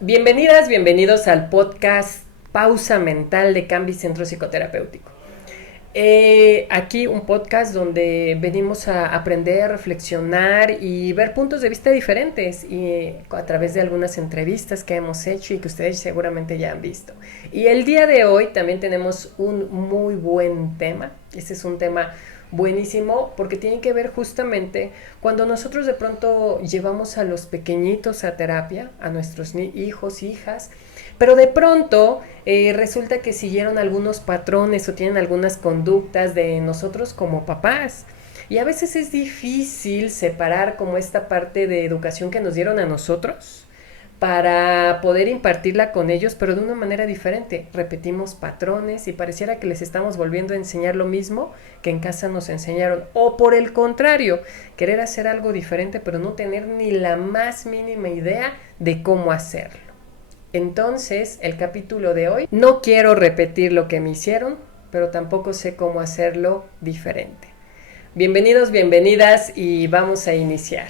Bienvenidas, bienvenidos al podcast Pausa Mental de Cambi Centro Psicoterapéutico. Aquí un podcast donde venimos a aprender, reflexionar y ver puntos de vista diferentes y a través de algunas entrevistas que hemos hecho y que ustedes seguramente ya han visto. Y el día de hoy también tenemos un muy buen tema. Este es un tema buenísimo porque tiene que ver justamente cuando nosotros de pronto llevamos a los pequeñitos a terapia, a nuestros hijos, hijas, pero de pronto resulta que siguieron algunos patrones o tienen algunas conductas de nosotros como papás. Y a veces es difícil separar como esta parte de educación que nos dieron a nosotros para poder impartirla con ellos, pero de una manera diferente. Repetimos patrones y pareciera que les estamos volviendo a enseñar lo mismo que en casa nos enseñaron. O por el contrario, querer hacer algo diferente, pero no tener ni la más mínima idea de cómo hacerlo. Entonces, el capítulo de hoy, no quiero repetir lo que me hicieron, pero tampoco sé cómo hacerlo diferente. Bienvenidos, bienvenidas y vamos a iniciar.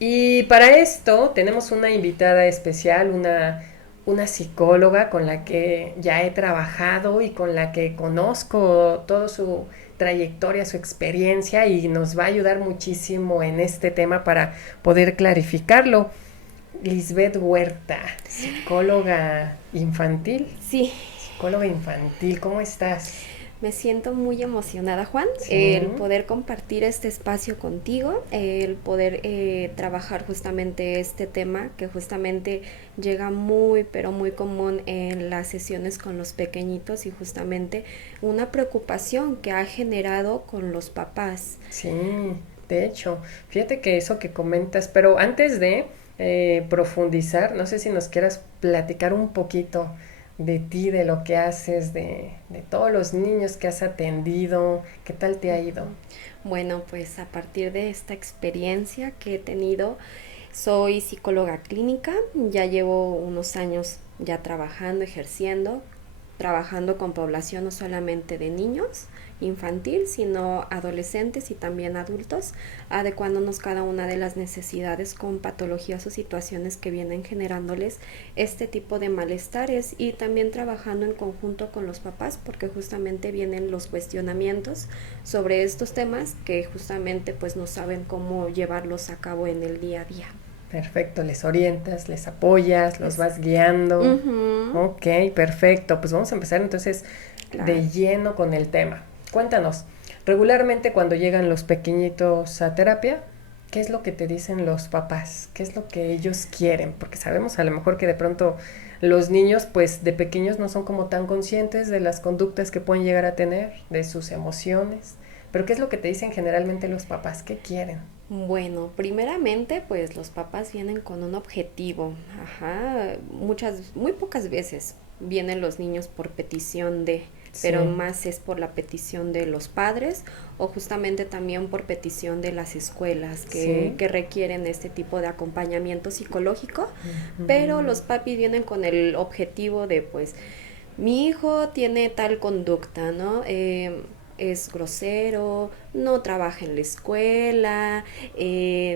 Y para esto tenemos una invitada especial, una psicóloga con la que ya he trabajado y con la que conozco toda su trayectoria, su experiencia y nos va a ayudar muchísimo en este tema para poder clarificarlo. Lisbeth Huerta, psicóloga infantil. Sí, Psicóloga infantil, ¿cómo estás? me siento muy emocionada, Juan, Sí. el poder compartir este espacio contigo, el poder trabajar justamente este tema que justamente llega muy, pero muy común en las sesiones con los pequeñitos y justamente una preocupación que ha generado con los papás. Sí, de hecho, fíjate que eso que comentas, pero antes de profundizar, no sé si nos quieras platicar un poquito de ti, de lo que haces, de todos los niños que has atendido, ¿qué tal te ha ido? Bueno, pues a partir de esta experiencia que he tenido, soy psicóloga clínica, ya llevo unos años ya trabajando, ejerciendo, trabajando con población no solamente de niños, infantil, sino adolescentes y también adultos, adecuándonos cada una de las necesidades con patologías o situaciones que vienen generándoles este tipo de malestares y también trabajando en conjunto con los papás porque justamente vienen los cuestionamientos sobre estos temas que justamente pues no saben cómo llevarlos a cabo en el día a día. Perfecto, les orientas, les apoyas, los vas guiando. Ok, perfecto. Pues vamos a empezar entonces de lleno con el tema. Cuéntanos, regularmente cuando llegan los pequeñitos a terapia, ¿qué es lo que te dicen los papás? ¿Qué es lo que ellos quieren? Porque sabemos a lo mejor que de pronto los niños pues de pequeños no son como tan conscientes de las conductas que pueden llegar a tener, de sus emociones. Pero ¿qué es lo que te dicen generalmente los papás? ¿Qué quieren? Bueno, primeramente, pues los papás vienen con un objetivo. Ajá, muy pocas veces vienen los niños por petición de, pero Sí. más es por la petición de los padres o justamente también por petición de las escuelas Sí. que requieren este tipo de acompañamiento psicológico, pero Ujú. los papis vienen con el objetivo de, pues, mi hijo tiene tal conducta, ¿no? Es grosero, no trabaja en la escuela,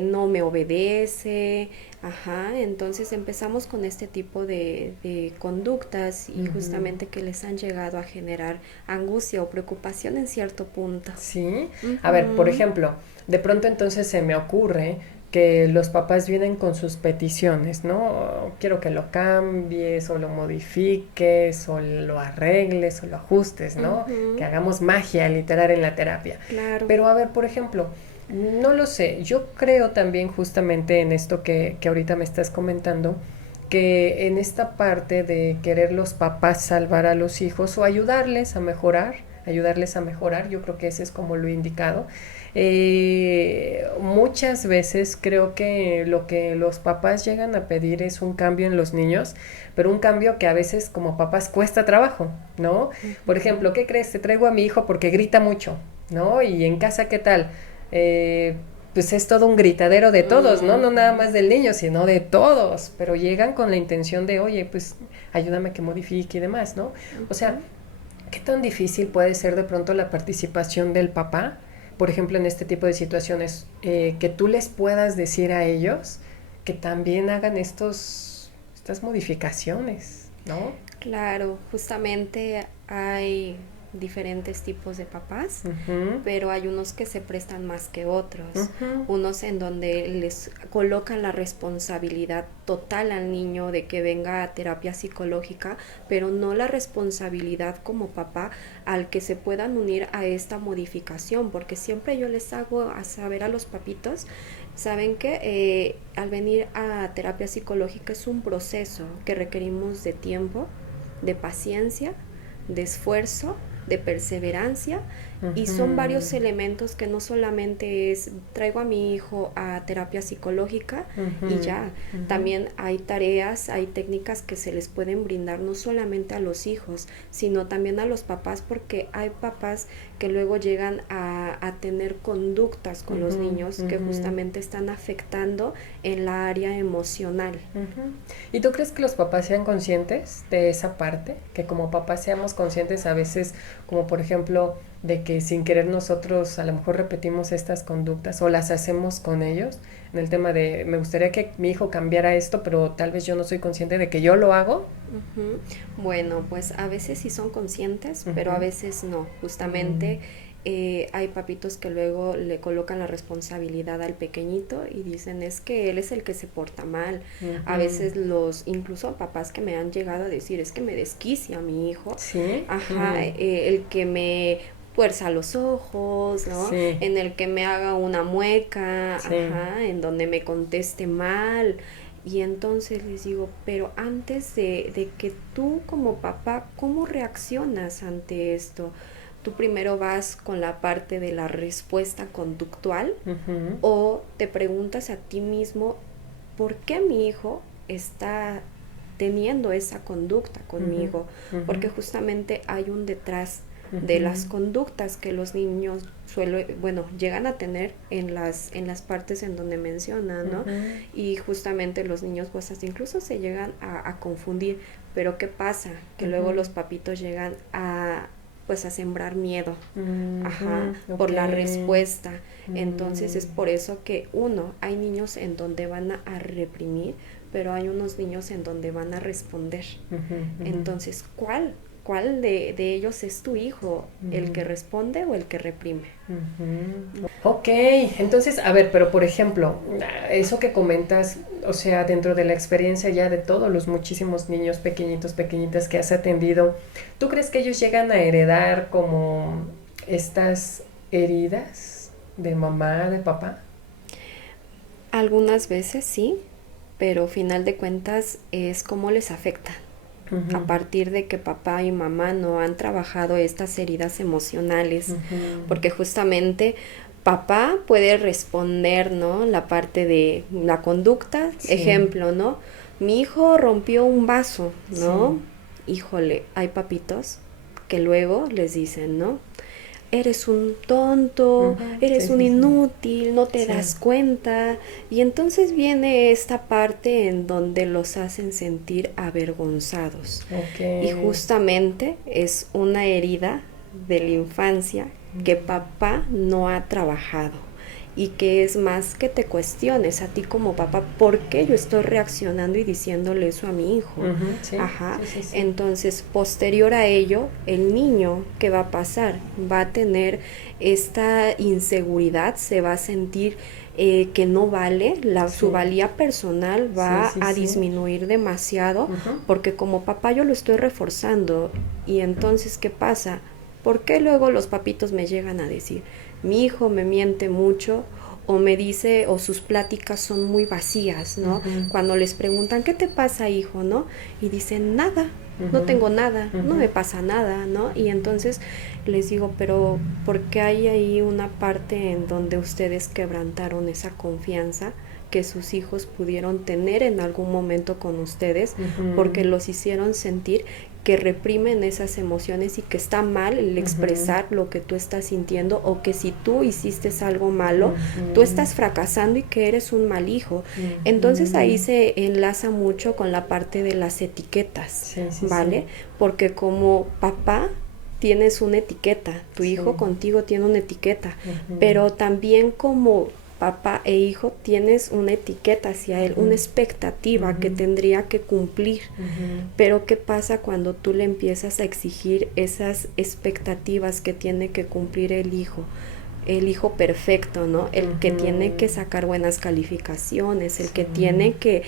no me obedece, ajá, entonces empezamos con este tipo de conductas y justamente que les han llegado a generar angustia o preocupación en cierto punto. Sí. A ver, por Ujú. ejemplo, de pronto entonces se me ocurre que los papás vienen con sus peticiones, ¿no? Quiero que lo cambies o lo modifiques o lo arregles o lo ajustes, ¿no? Que Ujú. hagamos magia literal en la terapia. Claro. Pero a ver, por ejemplo, no lo sé, yo creo también justamente en esto que ahorita me estás comentando, que en esta parte de querer los papás salvar a los hijos o ayudarles a mejorar, yo creo que ese es como lo indicado. Muchas veces creo que lo que los papás llegan a pedir es un cambio en los niños, pero un cambio que a veces como papás cuesta trabajo, ¿no? Por ejemplo, ¿qué crees? Te traigo a mi hijo porque grita mucho, ¿no? Y en casa, ¿qué tal? Pues es todo un gritadero de todos, ¿no? No nada más del niño, sino de todos, pero llegan con la intención de, oye, pues ayúdame a que modifique y demás, ¿no? O sea, Ujú. ¿qué tan difícil puede ser de pronto la participación del papá? Por ejemplo, en este tipo de situaciones, que tú les puedas decir a ellos que también hagan estas modificaciones, ¿no? Claro, justamente hay diferentes tipos de papás, pero hay unos que se prestan más que otros, unos en donde les colocan la responsabilidad total al niño de que venga a terapia psicológica, pero no la responsabilidad como papá al que se puedan unir a esta modificación, porque siempre yo les hago a saber a los papitos, saben que al venir a terapia psicológica es un proceso que requerimos de tiempo, de paciencia, de esfuerzo, de perseverancia, y son varios elementos que no solamente es traigo a mi hijo a terapia psicológica y ya, también hay tareas, hay técnicas que se les pueden brindar no solamente a los hijos, sino también a los papás, porque hay papás que luego llegan a tener conductas con los niños que justamente están afectando en la área emocional. ¿Y tú crees que los papás sean conscientes de esa parte? Que como papás seamos conscientes a veces, como por ejemplo, de que sin querer nosotros a lo mejor repetimos estas conductas o las hacemos con ellos, en el tema de me gustaría que mi hijo cambiara esto, pero tal vez yo no soy consciente de que yo lo hago. Bueno, pues a veces sí son conscientes, pero a veces no, justamente hay papitos que luego le colocan la responsabilidad al pequeñito y dicen es que él es el que se porta mal. A veces incluso papás que me han llegado a decir es que me desquicia a mi hijo, ¿Sí? El que me fuerza los ojos, ¿no? Sí. En el que me haga una mueca, Sí. En donde me conteste mal. Y entonces les digo, pero antes de que tú como papá, ¿cómo reaccionas ante esto? Tú primero vas con la parte de la respuesta conductual o te preguntas a ti mismo, ¿por qué mi hijo está teniendo esa conducta conmigo? Porque justamente hay un detrás de las conductas que los niños llegan a tener en las partes en donde mencionan, ¿no? Y justamente los niños pues hasta incluso se llegan a confundir, pero ¿qué pasa? Que luego los papitos llegan a sembrar miedo, por la respuesta. Entonces es por eso que hay niños en donde van a reprimir, pero hay unos niños en donde van a responder. Entonces, ¿cuál de ellos es tu hijo? ¿El que responde o el que reprime? Ok, entonces, a ver, pero por ejemplo, eso que comentas, o sea, dentro de la experiencia ya de todos los muchísimos niños pequeñitos, pequeñitas que has atendido, ¿tú crees que ellos llegan a heredar como estas heridas de mamá, de papá? Algunas veces sí, pero final de cuentas es cómo les afecta. A partir de que papá y mamá no han trabajado estas heridas emocionales, porque justamente papá puede responder, ¿no? La parte de la conducta, ejemplo, ¿no? Mi hijo rompió un vaso, ¿no? Híjole, hay papitos que luego les dicen, ¿no? Eres un tonto, eres un inútil, no te das cuenta. Y entonces viene esta parte en donde los hacen sentir avergonzados. Y justamente es una herida de la infancia que papá no ha trabajado. Y que es más que te cuestiones a ti como papá, ¿por qué yo estoy reaccionando y diciéndole eso a mi hijo? Entonces, posterior a ello, el niño, ¿qué va a pasar? Va a tener esta inseguridad, se va a sentir que no vale, su valía personal va a disminuir demasiado, porque como papá yo lo estoy reforzando. Y entonces, ¿qué pasa? ¿Por qué luego los papitos me llegan a decir, mi hijo me miente mucho, o me dice, o sus pláticas son muy vacías, ¿no? Cuando les preguntan, ¿qué te pasa, hijo, no? Y dicen, nada, no tengo nada, no me pasa nada, ¿no? Y entonces les digo, pero ¿por qué hay ahí una parte en donde ustedes quebrantaron esa confianza que sus hijos pudieron tener en algún momento con ustedes? Porque los hicieron sentir que reprimen esas emociones y que está mal el expresar lo que tú estás sintiendo, o que si tú hiciste algo malo, tú estás fracasando y que eres un mal hijo. Entonces ahí se enlaza mucho con la parte de las etiquetas, ¿vale? Porque como papá tienes una etiqueta, tu hijo contigo tiene una etiqueta, pero también como papá e hijo, tienes una etiqueta hacia él, una expectativa que tendría que cumplir. Pero ¿qué pasa cuando tú le empiezas a exigir esas expectativas que tiene que cumplir el hijo? El hijo perfecto, ¿no? El que tiene que sacar buenas calificaciones, el que tiene que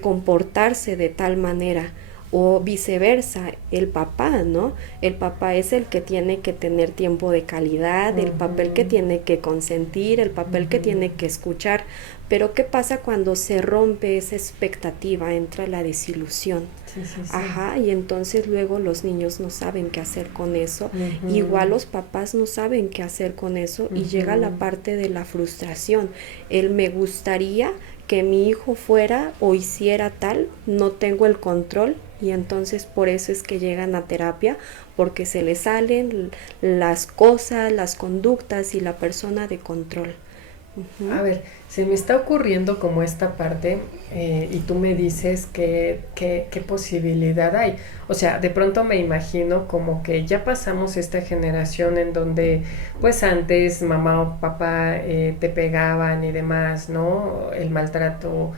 comportarse de tal manera. O viceversa, el papá, ¿no? El papá es el que tiene que tener tiempo de calidad, el papel que tiene que consentir, el papel que tiene que escuchar. Pero ¿qué pasa cuando se rompe esa expectativa? Entra la desilusión. Sí. Ajá, y entonces luego los niños no saben qué hacer con eso. Igual los papás no saben qué hacer con eso y llega la parte de la frustración. El me gustaría que mi hijo fuera o hiciera tal, no tengo el control, y entonces por eso es que llegan a terapia, porque se les salen las cosas, las conductas y la persona de control. A ver, se me está ocurriendo como esta parte y tú me dices qué posibilidad hay. O sea, de pronto me imagino como que ya pasamos esta generación en donde pues antes mamá o papá te pegaban y demás, ¿no? El maltrato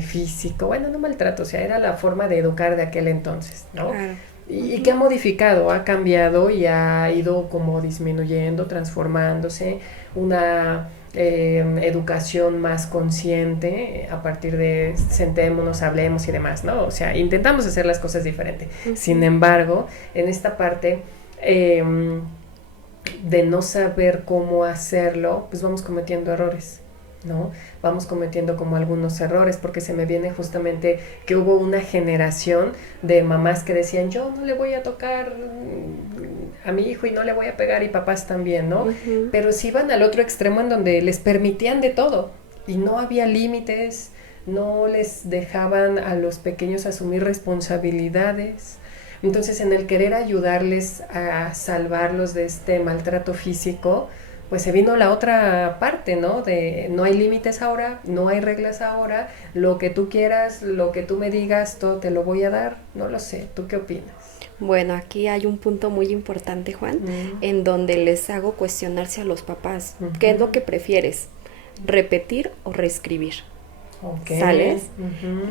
físico, bueno, no maltrato, o sea, era la forma de educar de aquel entonces, ¿no? Claro. Y que ha modificado, ha cambiado y ha ido como disminuyendo, transformándose, una educación más consciente a partir de sentémonos, hablemos y demás, ¿no? O sea, intentamos hacer las cosas diferente. Sin embargo, en esta parte de no saber cómo hacerlo, pues vamos cometiendo errores, ¿no? Vamos cometiendo como algunos errores, porque se me viene justamente que hubo una generación de mamás que decían, yo no le voy a tocar a mi hijo y no le voy a pegar, y papás también, ¿no? Pero sí iban al otro extremo en donde les permitían de todo y no había límites, no les dejaban a los pequeños asumir responsabilidades. Entonces, en el querer ayudarles a salvarlos de este maltrato físico, pues se vino la otra parte, ¿no? De no hay límites ahora, no hay reglas ahora, lo que tú quieras, lo que tú me digas, todo te lo voy a dar, no lo sé, ¿tú qué opinas? Bueno, aquí hay un punto muy importante, Juan, en donde les hago cuestionarse a los papás. ¿Qué es lo que prefieres? ¿Repetir o reescribir? Okay. ¿Sales?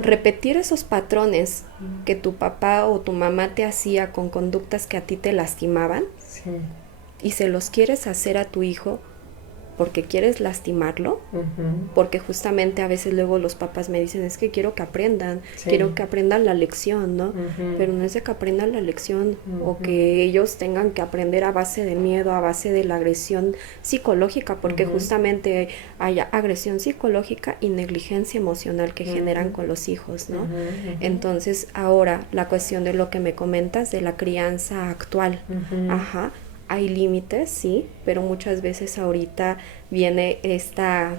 Repetir esos patrones que tu papá o tu mamá te hacía con conductas que a ti te lastimaban, sí, y se los quieres hacer a tu hijo porque quieres lastimarlo, porque justamente a veces luego los papás me dicen, es que quiero que aprendan, quiero que aprendan la lección, ¿no? Pero no es de que aprendan la lección o que ellos tengan que aprender a base de miedo, a base de la agresión psicológica, porque justamente hay agresión psicológica y negligencia emocional que generan con los hijos, ¿no? Entonces, ahora, la cuestión de lo que me comentas de la crianza actual, hay límites, sí, pero muchas veces ahorita viene esta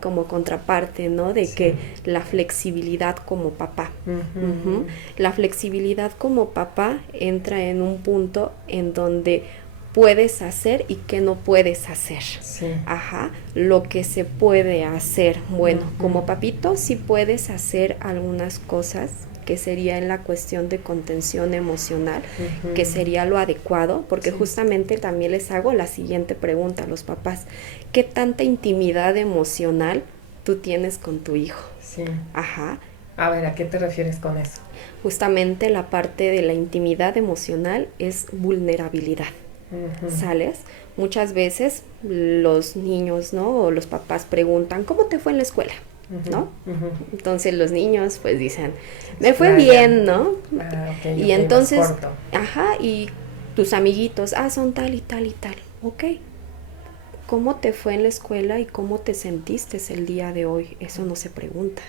como contraparte, ¿no? De que la flexibilidad como papá. La flexibilidad como papá entra en un punto en donde puedes hacer y que no puedes hacer. Sí. Lo que se puede hacer. Bueno, como papito sí puedes hacer algunas cosas que sería en la cuestión de contención emocional, que sería lo adecuado, porque justamente también les hago la siguiente pregunta a los papás: ¿qué tanta intimidad emocional tú tienes con tu hijo? Sí. A ver, ¿a qué te refieres con eso? Justamente la parte de la intimidad emocional es vulnerabilidad. ¿Sales? Muchas veces los niños, ¿no? O los papás preguntan, ¿cómo te fue en la escuela? ¿No? Entonces los niños pues dicen, me fue bien, ¿no? Y entonces, y tus amiguitos, son tal y tal y tal, ok. ¿Cómo te fue en la escuela y cómo te sentiste el día de hoy? Eso no se pregunta,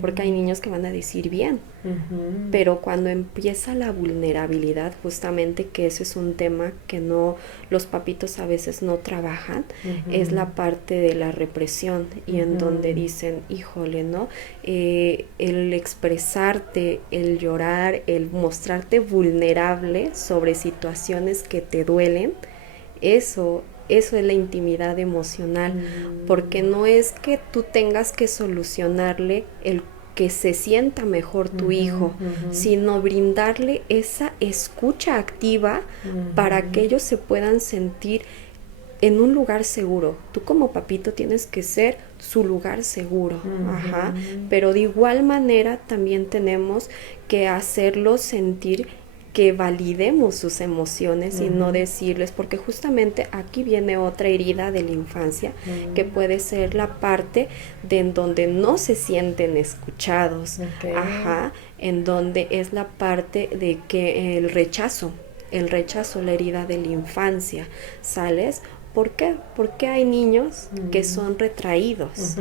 porque hay niños que van a decir bien, pero cuando empieza la vulnerabilidad, justamente que eso es un tema que no, los papitos a veces no trabajan, es la parte de la represión, y en donde dicen, híjole, ¿no? El expresarte, el llorar, el mostrarte vulnerable sobre situaciones que te duelen, eso es la intimidad emocional, porque no es que tú tengas que solucionarle el que se sienta mejor tu hijo, sino brindarle esa escucha activa para que ellos se puedan sentir en un lugar seguro. Tú como papito tienes que ser su lugar seguro, pero de igual manera también tenemos que hacerlos sentir que validemos sus emociones y no decirles, porque justamente aquí viene otra herida de la infancia, que puede ser la parte de en donde no se sienten escuchados, en donde es la parte de que el rechazo, la herida de la infancia, ¿sales? ¿Por qué? Porque hay niños que son retraídos,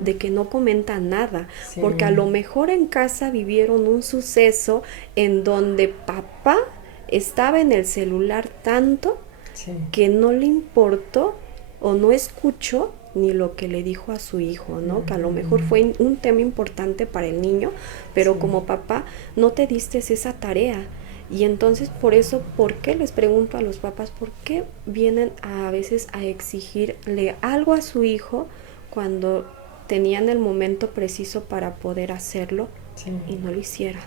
de que no comentan nada, porque a lo mejor en casa vivieron un suceso en donde papá estaba en el celular tanto que no le importó o no escuchó ni lo que le dijo a su hijo, ¿no? Que a lo mejor fue un tema importante para el niño, pero como papá no te diste esa tarea. Y entonces por eso, ¿por qué les pregunto a los papás? ¿Por qué vienen a veces a exigirle algo a su hijo cuando tenían el momento preciso para poder hacerlo y no lo hicieron?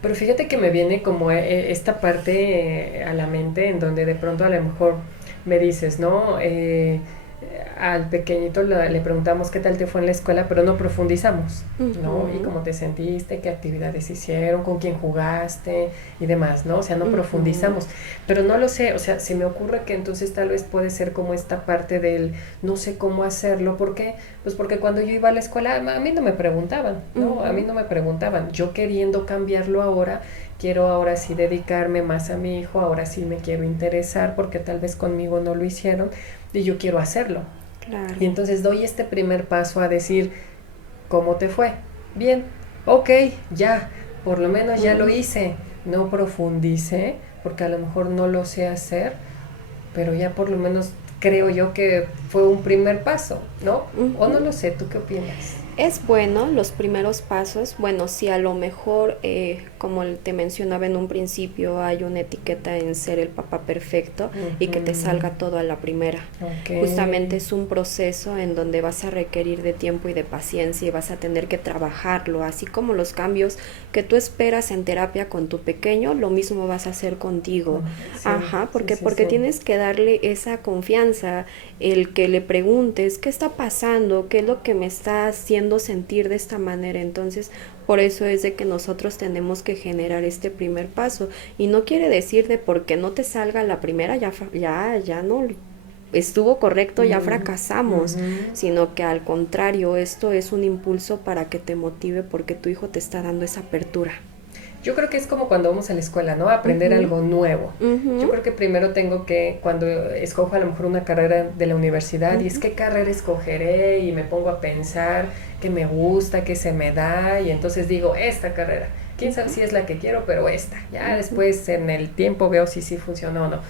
Pero fíjate que me viene como esta parte a la mente en donde de pronto a lo mejor me dices, ¿no? Al pequeñito le preguntamos qué tal te fue en la escuela, pero no profundizamos, ¿no? Y cómo te sentiste, qué actividades hicieron, con quién jugaste y demás, ¿no? O sea, no profundizamos. Pero no lo sé, o sea, se me ocurre que entonces tal vez puede ser como esta parte del no sé cómo hacerlo. ¿Por qué? Pues porque cuando yo iba a la escuela a mí no me preguntaban, ¿no? A mí no me preguntaban. Yo queriendo cambiarlo ahora, quiero ahora sí dedicarme más a mi hijo, ahora sí me quiero interesar porque tal vez conmigo no lo hicieron y yo quiero hacerlo. Claro. Y entonces doy este primer paso a decir, ¿cómo te fue? Bien, ok, ya, por lo menos ya lo hice. No profundicé, porque a lo mejor no lo sé hacer, pero ya por lo menos creo yo que fue un primer paso, ¿no? O no lo sé, ¿tú qué opinas? Es bueno los primeros pasos, bueno, si a lo mejor, como te mencionaba en un principio, hay una etiqueta en ser el papá perfecto y que te salga todo a la primera. Justamente es un proceso en donde vas a requerir de tiempo y de paciencia y vas a tener que trabajarlo, así como los cambios que tú esperas en terapia con tu pequeño, lo mismo vas a hacer contigo. Porque tienes que darle esa confianza, el que le preguntes qué está pasando, qué es lo que me está haciendo sentir de esta manera. Entonces por eso es de que nosotros tenemos que generar este primer paso, y no quiere decir de porque no te salga la primera ya no estuvo correcto, ya fracasamos, sino que al contrario, esto es un impulso para que te motive porque tu hijo te está dando esa apertura. Yo creo que es como cuando vamos a la escuela, ¿no? A aprender algo nuevo. Yo creo que primero tengo que, cuando escojo a lo mejor una carrera de la universidad, y es qué carrera escogeré, y me pongo a pensar qué me gusta, qué se me da, y entonces digo, esta carrera. Quién sabe si es la que quiero, pero esta. Ya después en el tiempo veo si sí funcionó o no.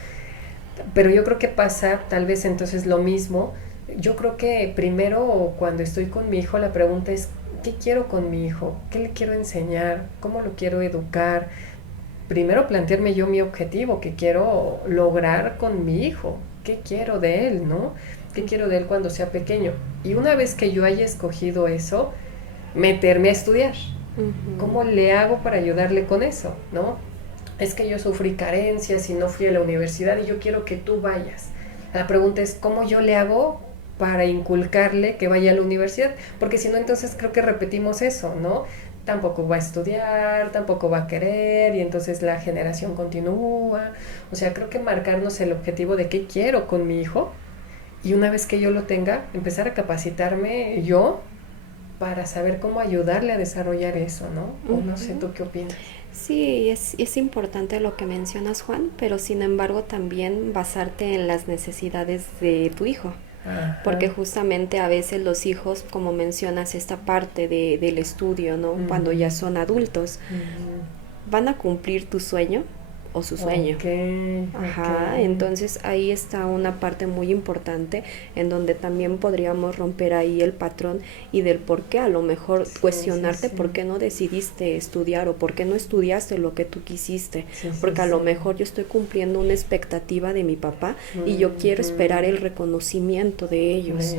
Pero yo creo que pasa tal vez entonces lo mismo. Yo creo que primero cuando estoy con mi hijo la pregunta es, ¿qué quiero con mi hijo? ¿Qué le quiero enseñar? ¿Cómo lo quiero educar? Primero plantearme yo mi objetivo, ¿qué quiero lograr con mi hijo? ¿Qué quiero de él, no? ¿Qué quiero de él cuando sea pequeño? Y una vez que yo haya escogido eso, meterme a estudiar. ¿Cómo le hago para ayudarle con eso, no? Es que yo sufrí carencias y no fui a la universidad y yo quiero que tú vayas. La pregunta es, ¿cómo yo le hago para inculcarle que vaya a la universidad? Porque si no, entonces creo que repetimos eso, ¿no? Tampoco va a estudiar, tampoco va a querer, y entonces la generación continúa. O sea, creo que marcarnos el objetivo de qué quiero con mi hijo, y una vez que yo lo tenga, empezar a capacitarme yo para saber cómo ayudarle a desarrollar eso, ¿no? O no sé, ¿tú qué opinas? Sí, es importante lo que mencionas, Juan, pero sin embargo también basarte en las necesidades de tu hijo. Porque justamente a veces los hijos, como mencionas, esta parte del estudio, ¿no? Cuando ya son adultos, van a cumplir tu sueño o su sueño. Entonces ahí está una parte muy importante en donde también podríamos romper ahí el patrón y del por qué, a lo mejor cuestionarte por qué no decidiste estudiar o por qué no estudiaste lo que tú quisiste, porque a lo mejor yo estoy cumpliendo una expectativa de mi papá y yo quiero esperar el reconocimiento de ellos,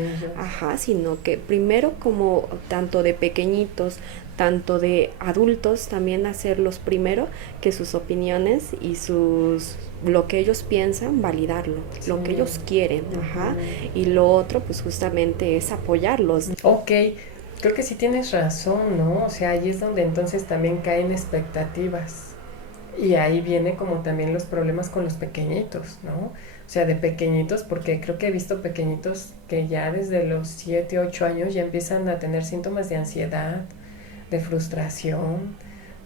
sino que primero, como tanto de pequeñitos, tanto de adultos también hacerlos primero, que sus opiniones y lo que ellos piensan, validarlo, sí, lo que ellos quieren, ajá, y lo otro pues justamente es apoyarlos. Ok, creo que sí tienes razón, ¿no? O sea, ahí es donde entonces también caen expectativas. Y ahí viene como también los problemas con los pequeñitos, ¿no? O sea, de pequeñitos, porque creo que he visto pequeñitos que ya desde los 7, 8 años ya empiezan a tener síntomas de ansiedad, de frustración,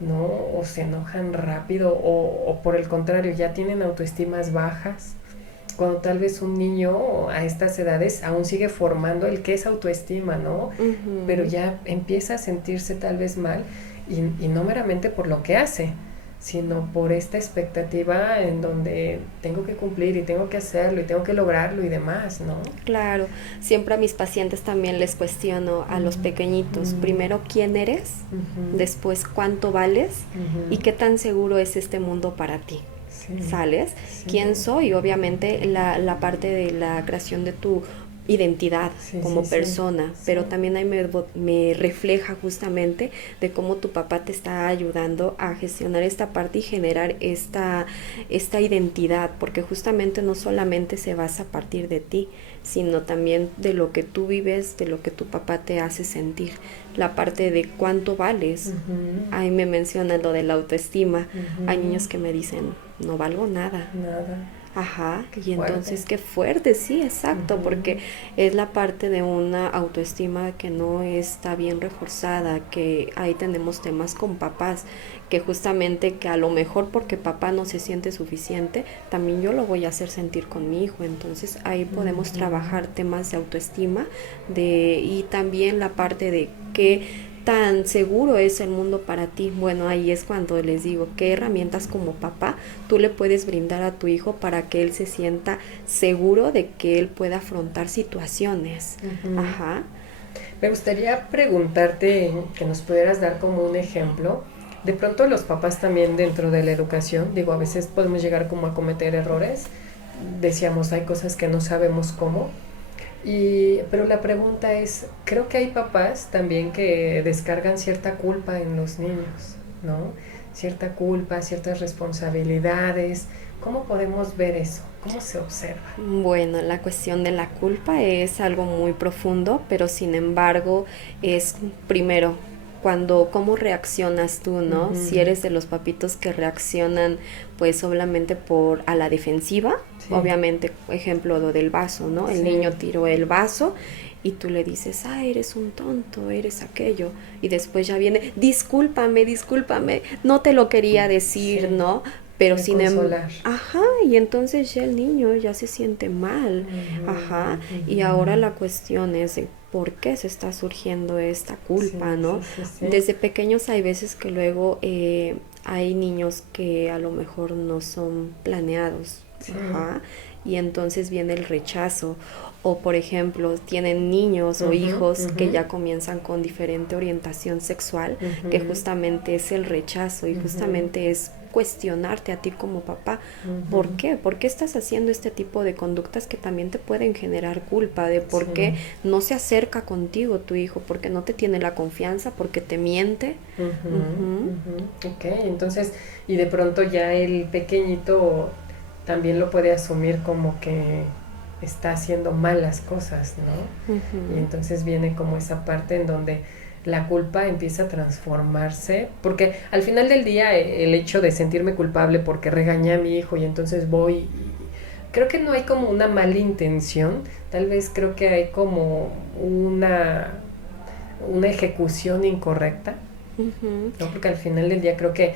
¿no? O se enojan rápido, o por el contrario, ya tienen autoestimas bajas, cuando tal vez un niño a estas edades aún sigue formando el que es autoestima, ¿no? Uh-huh. Pero ya empieza a sentirse tal vez mal y no meramente por lo que hace, sino por esta expectativa en donde tengo que cumplir y tengo que hacerlo y tengo que lograrlo y demás, ¿no? Claro, siempre a mis pacientes también les cuestiono a los pequeñitos, primero quién eres, después cuánto vales y qué tan seguro es este mundo para ti. Sí, ¿sales? Sí. ¿Quién soy? Obviamente la parte de la creación de tu identidad como persona, pero también ahí me refleja justamente de cómo tu papá te está ayudando a gestionar esta parte y generar esta identidad, porque justamente no solamente se basa a partir de ti, sino también de lo que tú vives, de lo que tu papá te hace sentir, la parte de cuánto vales. Ahí me mencionan lo de la autoestima. Hay niños que me dicen, no valgo nada. Ajá, y entonces qué fuerte, sí, exacto, porque es la parte de una autoestima que no está bien reforzada, que ahí tenemos temas con papás, que justamente que a lo mejor porque papá no se siente suficiente, también yo lo voy a hacer sentir con mi hijo, entonces ahí podemos trabajar temas de autoestima, y también la parte de que tan seguro es el mundo para ti. Bueno, ahí es cuando les digo qué herramientas como papá tú le puedes brindar a tu hijo para que él se sienta seguro de que él pueda afrontar situaciones. Ajá. Me gustaría preguntarte que nos pudieras dar como un ejemplo. De pronto los papás también dentro de la educación, digo, a veces podemos llegar como a cometer errores. Decíamos, hay cosas que no sabemos cómo. Pero la pregunta es, creo que hay papás también que descargan cierta culpa en los niños, ¿no? Cierta culpa, ciertas responsabilidades. ¿Cómo podemos ver eso? ¿Cómo se observa? Bueno, la cuestión de la culpa es algo muy profundo, pero sin embargo es primero cómo reaccionas tú, ¿no? Si eres de los papitos que reaccionan pues solamente a la defensiva, obviamente, ejemplo lo del vaso, ¿no? El niño tiró el vaso y tú le dices, eres un tonto, eres aquello, y después ya viene, discúlpame, no te lo quería decir, ¿no? Pero sin embargo, ajá, y entonces ya el niño ya se siente mal, ajá, y ahora la cuestión es de por qué se está surgiendo esta culpa, ¿no? Desde pequeños hay veces que luego hay niños que a lo mejor no son planeados, ajá, y entonces viene el rechazo. O por ejemplo, tienen niños o hijos que ya comienzan con diferente orientación sexual, que justamente es el rechazo y justamente es cuestionarte a ti como papá, ¿por qué? ¿Por qué estás haciendo este tipo de conductas que también te pueden generar culpa? De por qué no se acerca contigo tu hijo, porque no te tiene la confianza, porque te miente. Ok, entonces, y de pronto ya el pequeñito también lo puede asumir como que está haciendo malas cosas, ¿no? Y entonces viene como esa parte en donde la culpa empieza a transformarse, porque al final del día el hecho de sentirme culpable porque regañé a mi hijo y entonces voy, creo que no hay como una mala intención, tal vez creo que hay como una ejecución incorrecta, ¿no? Porque al final del día creo que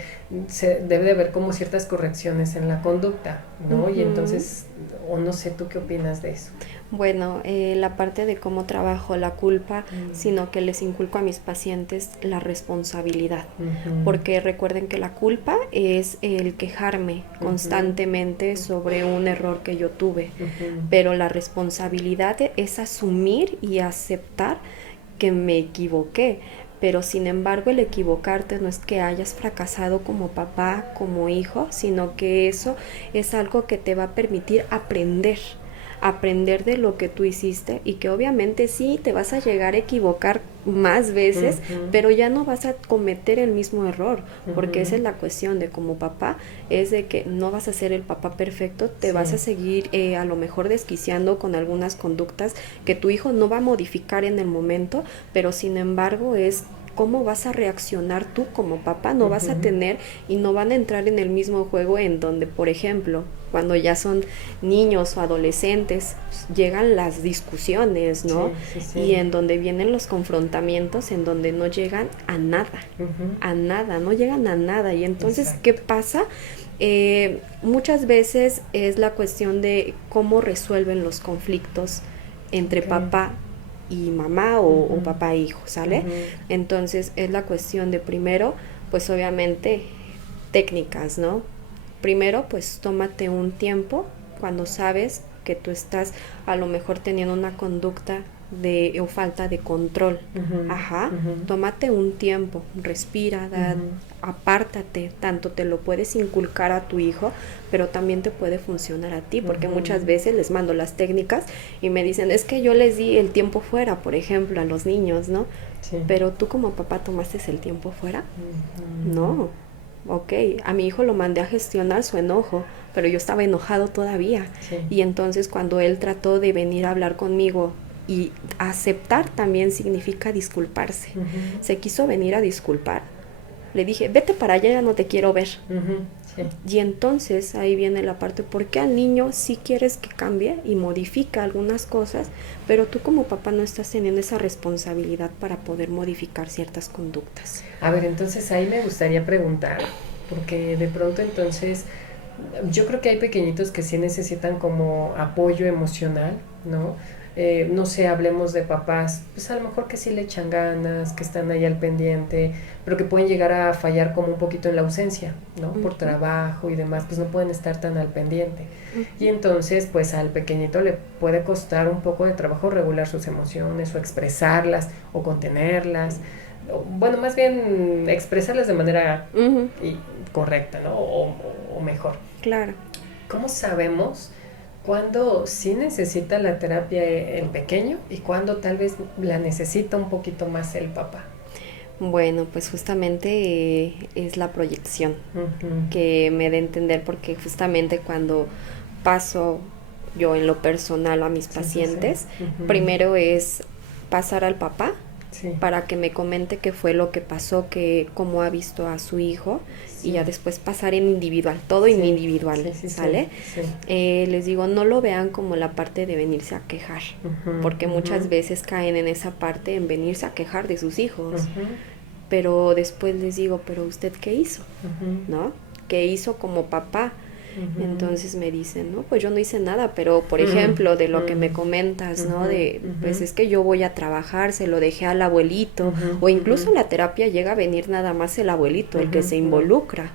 se debe de haber como ciertas correcciones en la conducta, ¿no? Y entonces, o no sé, ¿tú qué opinas de eso? Bueno, la parte de cómo trabajo la culpa, sino que les inculco a mis pacientes la responsabilidad, porque recuerden que la culpa es el quejarme constantemente sobre un error que yo tuve, pero la responsabilidad es asumir y aceptar que me equivoqué. Pero sin embargo el equivocarte no es que hayas fracasado como papá, como hijo, sino que eso es algo que te va a permitir aprender aprender de lo que tú hiciste y que obviamente sí te vas a llegar a equivocar más veces, pero ya no vas a cometer el mismo error, porque esa es la cuestión de como papá, es de que no vas a ser el papá perfecto, te vas a seguir a lo mejor desquiciando con algunas conductas que tu hijo no va a modificar en el momento, pero sin embargo es cómo vas a reaccionar tú como papá, no vas a tener y no van a entrar en el mismo juego en donde, por ejemplo, cuando ya son niños o adolescentes, llegan las discusiones, ¿no? Y en donde vienen los confrontamientos, en donde no llegan a nada, no llegan a nada. Y entonces, ¿qué pasa? Muchas veces es la cuestión de cómo resuelven los conflictos entre papá y mamá o papá e hijo, ¿sale? Entonces es la cuestión de primero, pues obviamente técnicas, ¿no? Primero, pues tómate un tiempo cuando sabes que tú estás a lo mejor teniendo una conducta o falta de control. Tómate un tiempo, respira, apártate, tanto te lo puedes inculcar a tu hijo, pero también te puede funcionar a ti, porque muchas veces les mando las técnicas y me dicen, es que yo les di el tiempo fuera, por ejemplo, a los niños, ¿no? Pero tú como papá tomaste el tiempo fuera. No. Ok, a mi hijo lo mandé a gestionar su enojo, pero yo estaba enojado todavía. Y entonces cuando él trató de venir a hablar conmigo, y aceptar también significa disculparse. Se quiso venir a disculpar. Le dije, vete para allá, ya no te quiero ver. Y entonces ahí viene la parte, porque al niño sí quieres que cambie y modifica algunas cosas, pero tú como papá no estás teniendo esa responsabilidad para poder modificar ciertas conductas. A ver, entonces ahí me gustaría preguntar, porque de pronto entonces yo creo que hay pequeñitos que sí necesitan como apoyo emocional, ¿no? No sé, hablemos de papás, pues a lo mejor que sí le echan ganas, que están ahí al pendiente, pero que pueden llegar a fallar como un poquito en la ausencia, ¿no? Por trabajo y demás, pues no pueden estar tan al pendiente. Y entonces, pues al pequeñito le puede costar un poco de trabajo regular sus emociones o expresarlas o contenerlas. Bueno, más bien expresarlas de manera correcta, ¿no? O mejor. Claro. ¿Cómo sabemos cuándo sí necesita la terapia el pequeño y cuándo tal vez la necesita un poquito más el papá? Bueno, pues justamente es la proyección que me da a entender, porque justamente cuando paso yo en lo personal a mis pacientes, primero es pasar al papá para que me comente qué fue lo que pasó, cómo ha visto a su hijo, y ya después pasar en individual, todo en individual, ¿sale? Les digo, no lo vean como la parte de venirse a quejar, porque muchas veces caen en esa parte, en venirse a quejar de sus hijos, pero después les digo, pero ¿usted qué hizo? ¿No? ¿Qué hizo como papá? Entonces me dicen, no, pues yo no hice nada, pero por ejemplo, de lo que me comentas, ¿no? De, pues es que yo voy a trabajar, se lo dejé al abuelito, o incluso la terapia llega a venir nada más el abuelito, el que se involucra.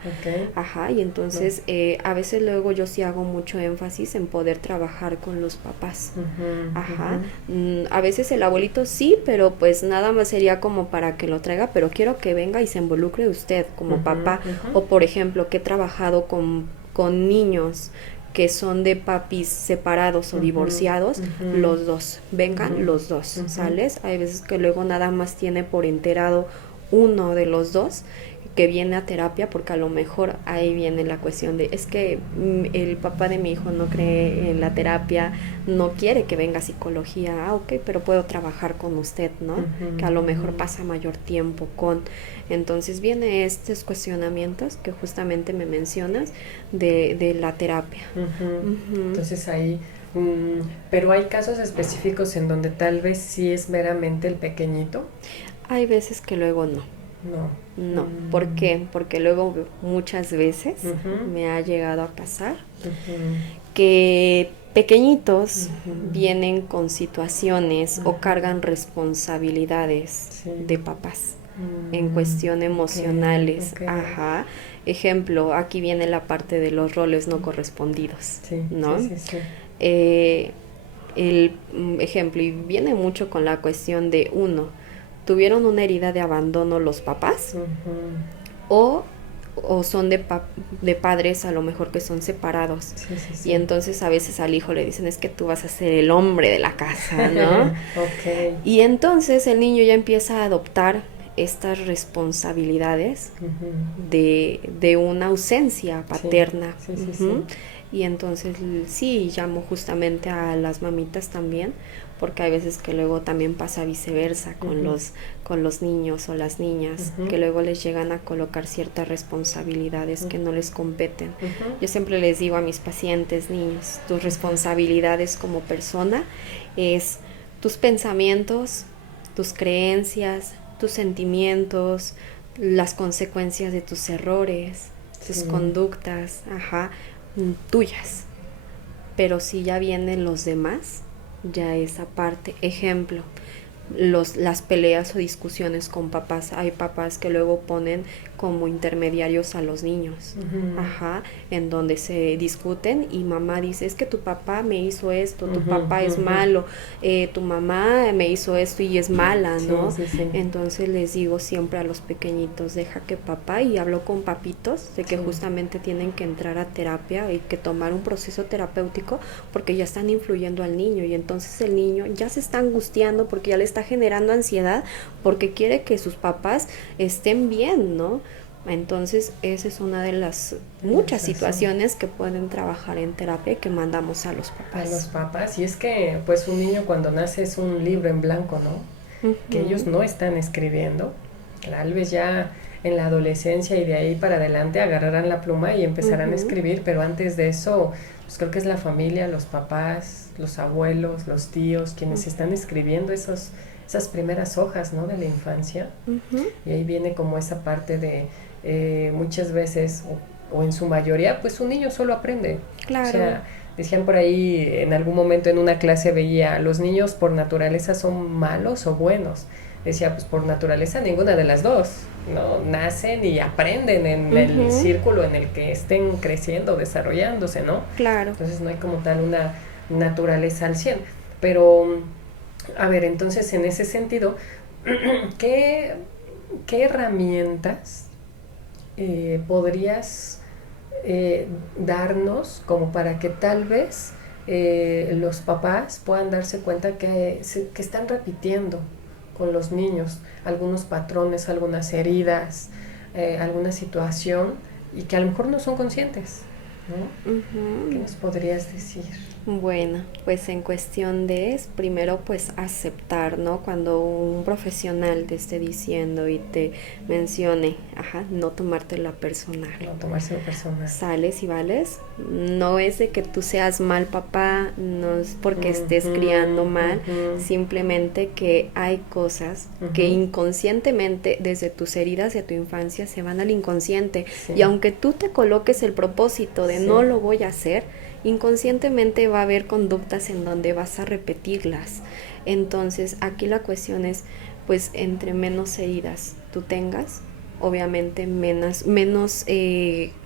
Y entonces a veces luego yo sí hago mucho énfasis en poder trabajar con los papás. A veces el abuelito sí, pero pues nada más sería como para que lo traiga, pero quiero que venga y se involucre usted como papá. O por ejemplo, que he trabajado con niños que son de papis separados o divorciados, los dos, vengan los dos, ¿sales? Hay veces que luego nada más tiene por enterado uno de los dos que viene a terapia, porque a lo mejor ahí viene la cuestión de, es que el papá de mi hijo no cree en la terapia, no quiere que venga psicología, ok, pero puedo trabajar con usted, ¿no? Que a lo mejor pasa mayor tiempo con... Entonces viene estos cuestionamientos que justamente me mencionas de la terapia. Entonces ahí... pero hay casos específicos en donde tal vez sí es meramente el pequeñito. Hay veces que luego no. No, ¿por qué? Porque luego muchas veces me ha llegado a pasar que pequeñitos vienen con situaciones o cargan responsabilidades de papás en cuestión emocionales. Ejemplo, aquí viene la parte de los roles no correspondidos, ¿no? El ejemplo, y viene mucho con la cuestión de tuvieron una herida de abandono los papás, o o son de padres a lo mejor que son separados. Sí, sí, sí. Y entonces a veces al hijo le dicen, es que tú vas a ser el hombre de la casa, ¿no? Ok. Y entonces el niño ya empieza a adoptar estas responsabilidades Ujú. de una ausencia paterna. Sí, sí, sí, Ujú. sí. Y entonces sí, llamo justamente a las mamitas también, porque hay veces que luego también pasa viceversa Ujú. con los niños o las niñas, Ujú. que luego les llegan a colocar ciertas responsabilidades que no les competen. Ujú. Yo siempre les digo a mis pacientes niños, tus responsabilidades como persona es tus pensamientos, tus creencias, tus sentimientos, las consecuencias de tus errores, tus Sí. conductas, ajá, tuyas. Pero si ya vienen los demás, ya esa parte, ejemplo, las peleas o discusiones con papás. Hay papás que luego ponen como intermediarios a los niños, Ujú. ajá, en donde se discuten y mamá dice, es que tu papá me hizo esto, tu Ujú. papá es Ujú. malo, tu mamá me hizo esto y es mala, Sí, ¿no? sí, sí. Entonces les digo siempre a los pequeñitos, deja que papá, y hablo con papitos de que Sí. justamente tienen que entrar a terapia y que tomar un proceso terapéutico porque ya están influyendo al niño y entonces el niño ya se está angustiando porque ya le está generando ansiedad porque quiere que sus papás estén bien, ¿no? Entonces esa es una de las muchas Tienes razón. situaciones que pueden trabajar en terapia y que mandamos a los A los papás. papás. Y es que, pues, un niño cuando nace es un libro en blanco, ¿no? Que ellos Ujú, no están escribiendo. Tal vez ya en la adolescencia y de ahí para adelante agarrarán la pluma y empezarán a ujú, escribir, pero antes de eso, pues creo que es la familia, los papás, los abuelos, los tíos, quienes están escribiendo esas primeras hojas, ¿no? De la infancia. ujú, Y ahí viene como esa parte de muchas veces, o en su mayoría, pues un niño solo aprende. O claro, sea, decían por ahí en algún momento en una clase veía, los niños por naturaleza son malos o buenos. Decía, pues por naturaleza ninguna de las dos, ¿no? Nacen y aprenden en el ujú, círculo en el que estén creciendo, desarrollándose, ¿no? claro. Entonces no hay como tal una naturaleza al 100. Pero, a ver, entonces en ese sentido, ¿qué, qué herramientas podrías darnos como para que tal vez los papás puedan darse cuenta que están repitiendo con los niños algunos patrones, algunas heridas, alguna situación y que a lo mejor no son conscientes, ¿no? ¿Qué Ujú. nos podrías decir? Bueno, pues en cuestión de es primero pues aceptar, ¿no? Cuando un profesional te esté diciendo y te mencione, ajá, no tomártela personal. No tomárselo personal. Sales y vales, no es de que tú seas mal papá, no es porque estés criando Ujú, mal, ujú, simplemente que hay cosas que ujú. inconscientemente desde tus heridas de tu infancia se van al inconsciente Sí, y aunque tú te coloques el propósito de sí. no lo voy a hacer, inconscientemente va a haber conductas en donde vas a repetirlas. Entonces aquí la cuestión es, pues entre menos heridas tú tengas, obviamente menos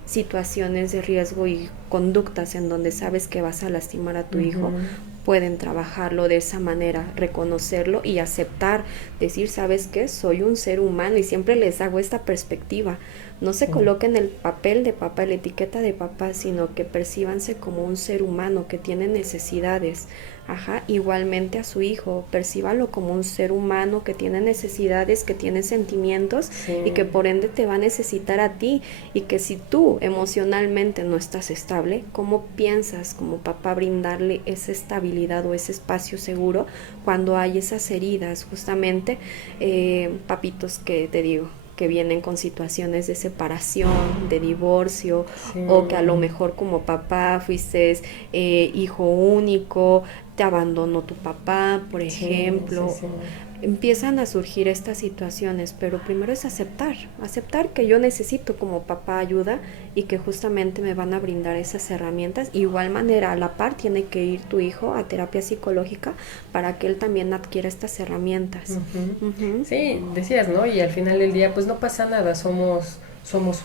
situaciones de riesgo y conductas en donde sabes que vas a lastimar a tu hijo, Ujú. pueden trabajarlo de esa manera, reconocerlo y aceptar, decir, ¿sabes qué? Soy un ser humano y siempre les hago esta perspectiva. No se Sí. coloquen el papel de papá, la etiqueta de papá, sino que percíbanse como un ser humano que tiene necesidades. Ajá, igualmente a su hijo, percíbalo como un ser humano que tiene necesidades, que tiene sentimientos Sí. y que por ende te va a necesitar a ti y que si tú emocionalmente no estás estable, ¿cómo piensas como papá brindarle esa estabilidad o ese espacio seguro cuando hay esas heridas? Justamente, papitos que te digo, que vienen con situaciones de separación, de divorcio, Sí. o que a lo mejor como papá fuiste hijo único, te abandonó tu papá, por Sí, sí, ejemplo. sí. Empiezan a surgir estas situaciones, pero primero es aceptar que yo necesito como papá ayuda y que justamente me van a brindar esas herramientas. Igual manera, a la par tiene que ir tu hijo a terapia psicológica para que él también adquiera estas herramientas. Ujú. Ujú, Sí, decías, ¿no? Y al final del día, pues no pasa nada, somos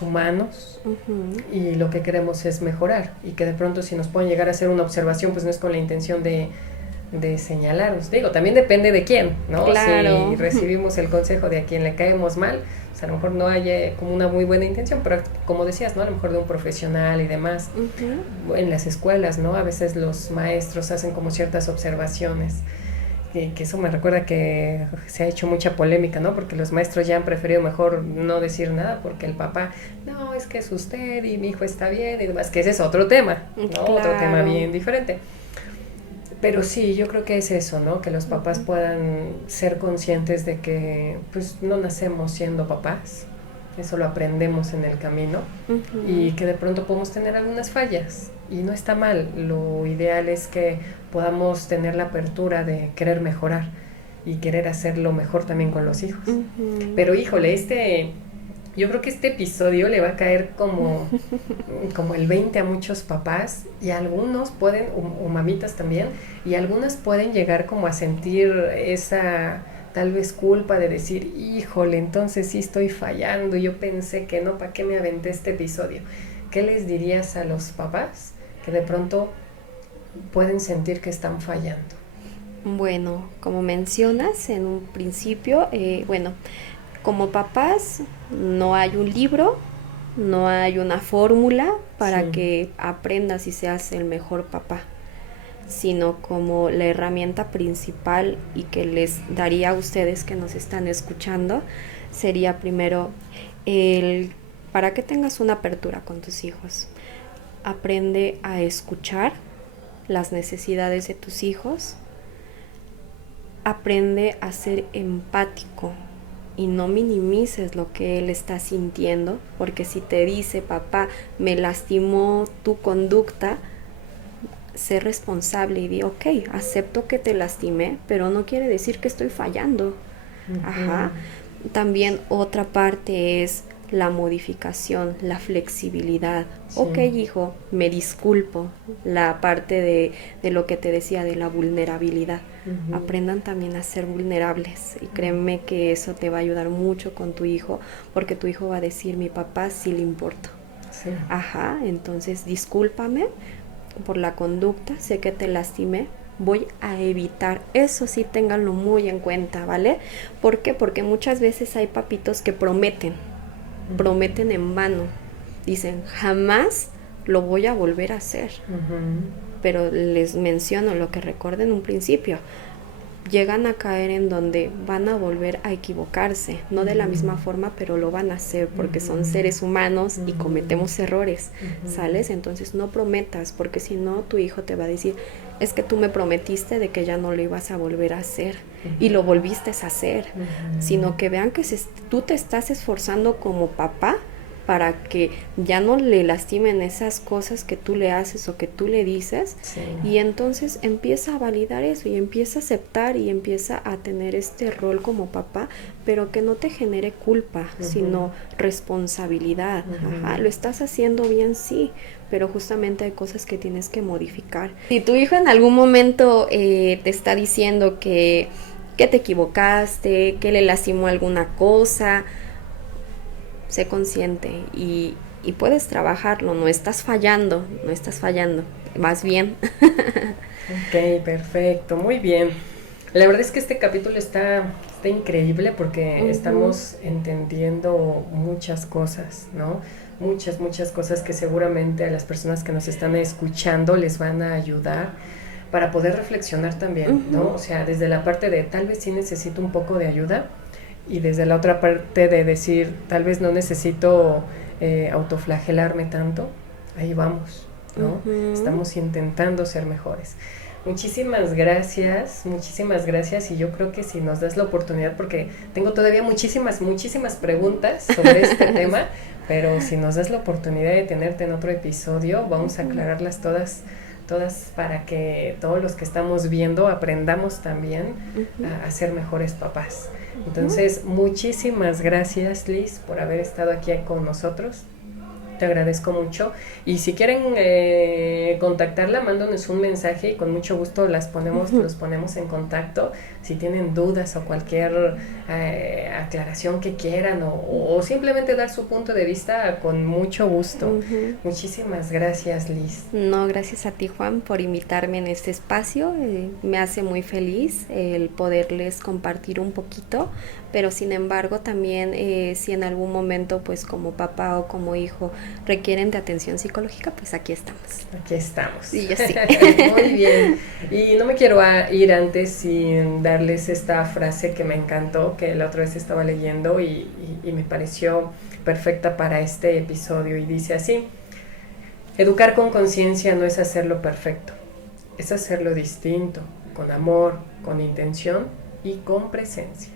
humanos ujú, y lo que queremos es mejorar y que de pronto si nos pueden llegar a hacer una observación, pues no es con la intención de señalarnos. Digo, también depende de quién, ¿no? Claro. Si recibimos el consejo de a quien le caemos mal, pues a lo mejor no haya como una muy buena intención, pero como decías, ¿no? A lo mejor de un profesional y demás. En las escuelas, ¿no? A veces los maestros hacen como ciertas observaciones. Que eso me recuerda que se ha hecho mucha polémica, ¿no? Porque los maestros ya han preferido mejor no decir nada porque el papá, no, es que es usted y mi hijo está bien y demás, que ese es otro tema, ¿no? Claro. Otro tema bien diferente. Pero sí, yo creo que es eso, ¿no? Que los papás puedan ser conscientes de que pues no nacemos siendo papás, eso lo aprendemos en el camino y que de pronto podemos tener algunas fallas y no está mal. Lo ideal es que podamos tener la apertura de querer mejorar y querer hacerlo mejor también con los hijos. Pero híjole, yo creo que este episodio le va a caer como el 20 a muchos papás y algunos pueden, o mamitas también, y algunas pueden llegar como a sentir esa tal vez culpa de decir, híjole, entonces sí estoy fallando, yo pensé que no, ¿para qué me aventé este episodio? ¿Qué les dirías a los papás que de pronto pueden sentir que están fallando? Bueno, como mencionas en un principio, como papás no hay un libro, no hay una fórmula para que aprendas y seas el mejor papá, sino como la herramienta principal y que les daría a ustedes que nos están escuchando sería primero para que tengas una apertura con tus hijos. Aprende a escuchar las necesidades de tus hijos. Aprende a ser empático y no minimices lo que él está sintiendo, porque si te dice, papá, me lastimó tu conducta, sé responsable y di, ok, acepto que te lastimé, pero no quiere decir que estoy fallando. También otra parte es la modificación, la flexibilidad. Ok, hijo, me disculpo. La parte de lo que te decía de la vulnerabilidad. Aprendan también a ser vulnerables y créeme que eso te va a ayudar mucho con tu hijo, porque tu hijo va a decir, mi papá sí le importo. Entonces discúlpame por la conducta, sé que te lastimé, voy a evitar, eso sí ténganlo muy en cuenta, ¿vale? ¿Por qué? Porque muchas veces hay papitos que prometen en vano, dicen, jamás lo voy a volver a hacer, pero les menciono lo que recordé en un principio, llegan a caer en donde van a volver a equivocarse, no de la misma forma, pero lo van a hacer porque son seres humanos y cometemos errores, ¿sales? Entonces no prometas, porque si no tu hijo te va a decir, es que tú me prometiste de que ya no lo ibas a volver a hacer y lo volviste a hacer, sino que vean que tú te estás esforzando como papá para que ya no le lastimen esas cosas que tú le haces o que tú le dices, y entonces empieza a validar eso y empieza a aceptar y empieza a tener este rol como papá, pero que no te genere culpa, sino responsabilidad. Lo estás haciendo bien, sí, pero justamente hay cosas que tienes que modificar. Si tu hijo en algún momento te está diciendo que te equivocaste, que le lastimó alguna cosa, sé consciente y puedes trabajarlo, no estás fallando, vas bien. Ok, perfecto, muy bien. La verdad es que este capítulo está increíble porque estamos entendiendo muchas cosas, ¿no? Muchas cosas que seguramente a las personas que nos están escuchando les van a ayudar para poder reflexionar también, ¿no? O sea, desde la parte de tal vez sí necesito un poco de ayuda, y desde la otra parte de decir, tal vez no necesito autoflagelarme tanto, ahí vamos, ¿no? Estamos intentando ser mejores. Muchísimas gracias, y yo creo que si nos das la oportunidad, porque tengo todavía muchísimas preguntas sobre este tema, pero si nos das la oportunidad de tenerte en otro episodio, vamos a aclararlas todas para que todos los que estamos viendo aprendamos también a ser mejores papás. Entonces, muchísimas gracias, Liz, por haber estado aquí con nosotros. Te agradezco mucho. Y si quieren contactarla, mándanos un mensaje y con mucho gusto los ponemos en contacto. Si tienen dudas o cualquier aclaración que quieran o simplemente dar su punto de vista, con mucho gusto. Muchísimas gracias, Liz. No, gracias a ti, Juan, por invitarme en este espacio. Me hace muy feliz el poderles compartir un poquito, pero sin embargo también si en algún momento pues como papá o como hijo requieren de atención psicológica, pues aquí estamos. Aquí estamos. Y yo sí. Muy bien. Y no me quiero ir antes sin darles esta frase que me encantó, que la otra vez estaba leyendo y me pareció perfecta para este episodio. Y dice así: educar con conciencia no es hacerlo perfecto, es hacerlo distinto, con amor, con intención y con presencia.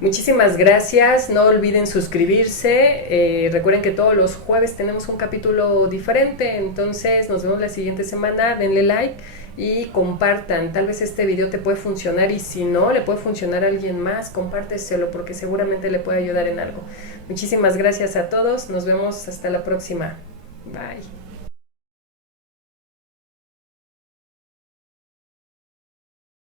Muchísimas gracias, no olviden suscribirse, recuerden que todos los jueves tenemos un capítulo diferente, entonces nos vemos la siguiente semana, denle like y compartan, tal vez este video te puede funcionar y si no, le puede funcionar a alguien más, compárteselo porque seguramente le puede ayudar en algo. Muchísimas gracias a todos, nos vemos hasta la próxima, bye.